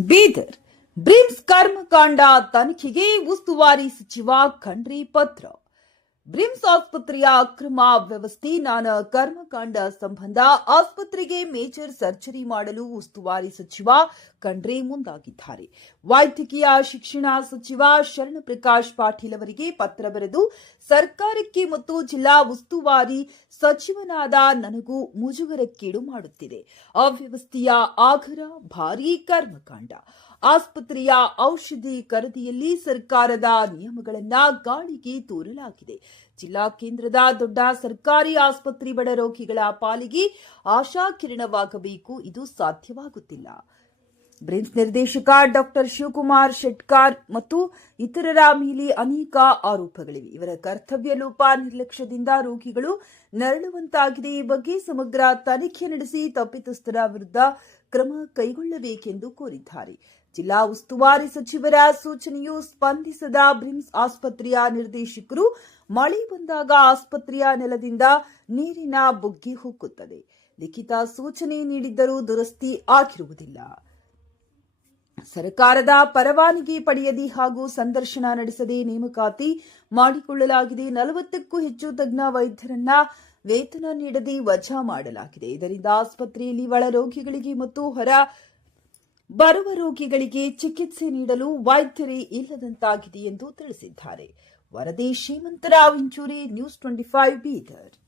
Bidar BRIMS ಕರ್ಮಕಾಂಡ ತನಿಖೆಗೆ ಉಸ್ತುವಾರಿ ಸಚಿವ ಖಂಡ್ರಿ ಪತ್ರ. ಬ್ರಿಮ್ಸ್ ಆಸ್ಪತ್ರೆಯ ಅಕ್ರಮ ವ್ಯವಸ್ಥೆನಾನ ಕರ್ಮಕಾಂಡ ಸಂಬಂಧ, ಆಸ್ಪತ್ರೆಗೆ ಮೇಜರ್ ಸರ್ಜರಿ ಮಾಡಲು ಉಸ್ತುವಾರಿ ಸಚಿವ ಖಂಡ್ರೆ ಮುಂದಾಗಿದ್ದಾರೆ. ವೈದ್ಯಕೀಯ ಶಿಕ್ಷಣ ಸಚಿವ ಶರಣಪ್ರಕಾಶ್ ಪಾಟೀಲ್ ಅವರಿಗೆ ಪತ್ರ ಬರೆದು, ಸರ್ಕಾರಕ್ಕೆ ಮತ್ತು ಜಿಲ್ಲಾ ಉಸ್ತುವಾರಿ ಸಚಿವನಾದ ನನಗೂ ಮುಜುಗರಕ್ಕೀಡು ಮಾಡುತ್ತಿದೆ. ಅವ್ಯವಸ್ಥೆಯ ಆಘರ ಭಾರೀ ಕರ್ಮಕಾಂಡ. ಆಸ್ಪತ್ರೆಯ ಔಷಧಿ ಖರೀದಿಯಲ್ಲಿ ಸರ್ಕಾರದ ನಿಯಮಗಳನ್ನ ಗಾಳಿಗೆ ತೋರಲಾಗಿದೆ. ಜಿಲ್ಲಾ ಕೇಂದ್ರದ ದೊಡ್ಡ ಸರ್ಕಾರಿ ಆಸ್ಪತ್ರೆ ಬಡ ರೋಗಿಗಳ ಪಾಲಿಗೆ ಆಶಾಕಿರಣವಾಗಬೇಕು. ಇದು ಸಾಧ್ಯವಾಗುತ್ತಿಲ್ಲ. ಬ್ರಿಮ್ಸ್ ನಿರ್ದೇಶಕ ಡಾಕ್ಟರ್ ಶಿವಕುಮಾರ್ ಶೆಟ್ಕಾರ್ ಮತ್ತು ಇತರರ ಮೇಲೆ ಅನೇಕ ಆರೋಪಗಳಿವೆ. ಇವರ ಕರ್ತವ್ಯ ಲೋಪ ನಿರ್ಲಕ್ಷ್ಯದಿಂದ ರೋಗಿಗಳು ನರಳುವಂತಾಗಿದೆ ಈ ಬಗ್ಗೆ ಸಮಗ್ರ ತನಿಖೆ ನಡೆಸಿ ತಪ್ಪಿತಸ್ಥರ ವಿರುದ್ಧ ಕ್ರಮ ಕೈಗೊಳ್ಳಬೇಕೆಂದು ಕೋರಿದ್ದಾರೆ. ಜಿಲ್ಲಾ ಉಸ್ತುವಾರಿ ಸಚಿವರ ಸೂಚನೆಯು ಸ್ಪಂದಿಸದ ಬ್ರಿಮ್ಸ್ ಆಸ್ಪತ್ರೆಯ ನಿರ್ದೇಶಕರು ಮಳೆ ಬಂದಾಗ ಆಸ್ಪತ್ರೆಯ ನೆಲದಿಂದ ನೀರಿನ ಬುಗ್ಗಿ ಹುಕ್ಕುತ್ತದೆ. ಲಿಖಿತ ಸೂಚನೆ ನೀಡಿದ್ದರೂ ದುರಸ್ತಿ ಆಗಿರುವುದಿಲ್ಲ. ಸರ್ಕಾರದ ಪರವಾನಗಿ ಪಡೆಯದಿ ಹಾಗೂ ಸಂದರ್ಶನ ನಡೆಸದೆ ನೇಮಕಾತಿ ಮಾಡಿಕೊಳ್ಳಲಾಗಿದೆ. ನಲವತ್ತಕ್ಕೂ ಹೆಚ್ಚು ತಜ್ಞ ವೈದ್ಯರನ್ನ ವೇತನ ನೀಡದೆ ವಜಾ ಮಾಡಲಾಗಿದೆ. ಇದರಿಂದ ಆಸ್ಪತ್ರೆಯಲ್ಲಿ ಒಳ ರೋಗಿಗಳಿಗೆ ಮತ್ತು ಹೊರ ಬರುವ ರೋಗಿಗಳಿಗೆ ಚಿಕಿತ್ಸೆ ನೀಡಲು ವೈದ್ಯರೇ ಇಲ್ಲದಂತಾಗಿದೆ ಎಂದು ತಿಳಿಸಿದ್ದಾರೆ. ವರದಿ Shrimantrao Inchuri, news twenty five Bidar.